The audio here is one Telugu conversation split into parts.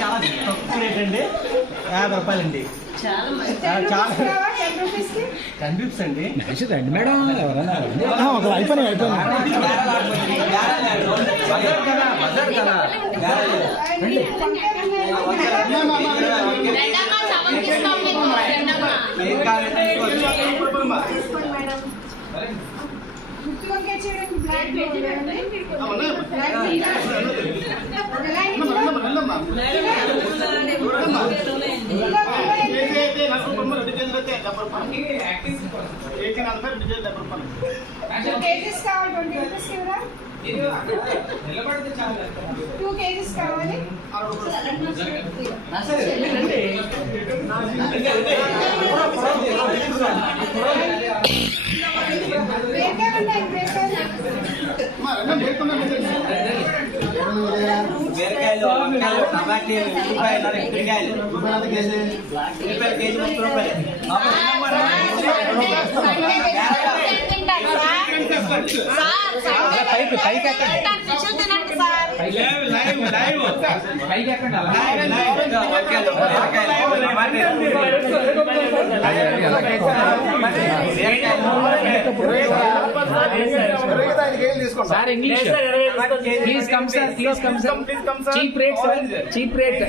చాలా తక్కువ రేట్ అండి, 50 రూపాయలండి. చాలా 10 రూపీస్ అండి. రండి మేడం, అయిపోయినాయి. బీరకాయలు, టమాటీలు, ఉల్లిపాయలు, ఉల్లిపాయలు కేజీ 30 రూపాయలు. Sir English please come sir, please come sir. Cheap rate sir, cheap rate.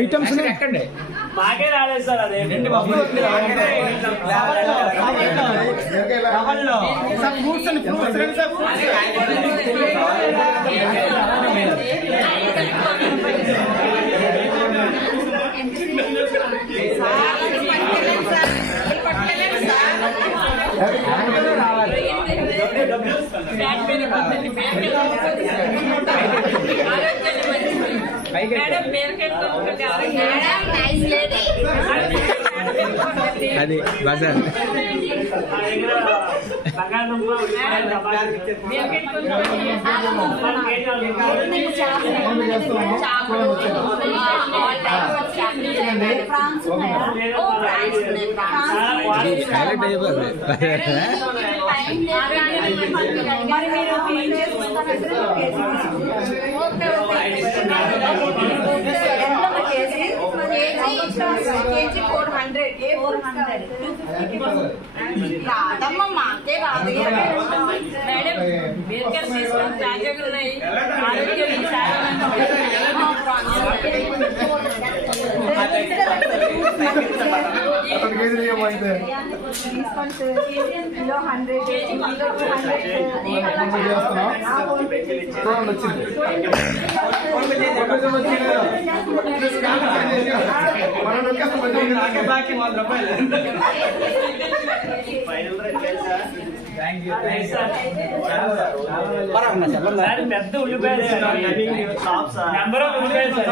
Items ఎక్కండి, మాకే రాలేదు సార్. అదే అది బజార్. కేజీ 400 రాదమ్మా, మాకే రాదు మేడం. బీరకాయలు తీసుకొని తాజాగా ఉన్నాయి, ఆరోగ్యం కిలో 100 పెద్ద ఉల్లిపాయలు నెంబర్ ఆఫ్ ఉల్లిపాయలు sir.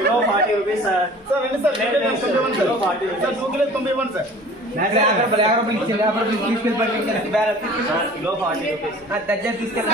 40 rupees sir. 2 kilo 91 sir. తీసుకెళ్ళి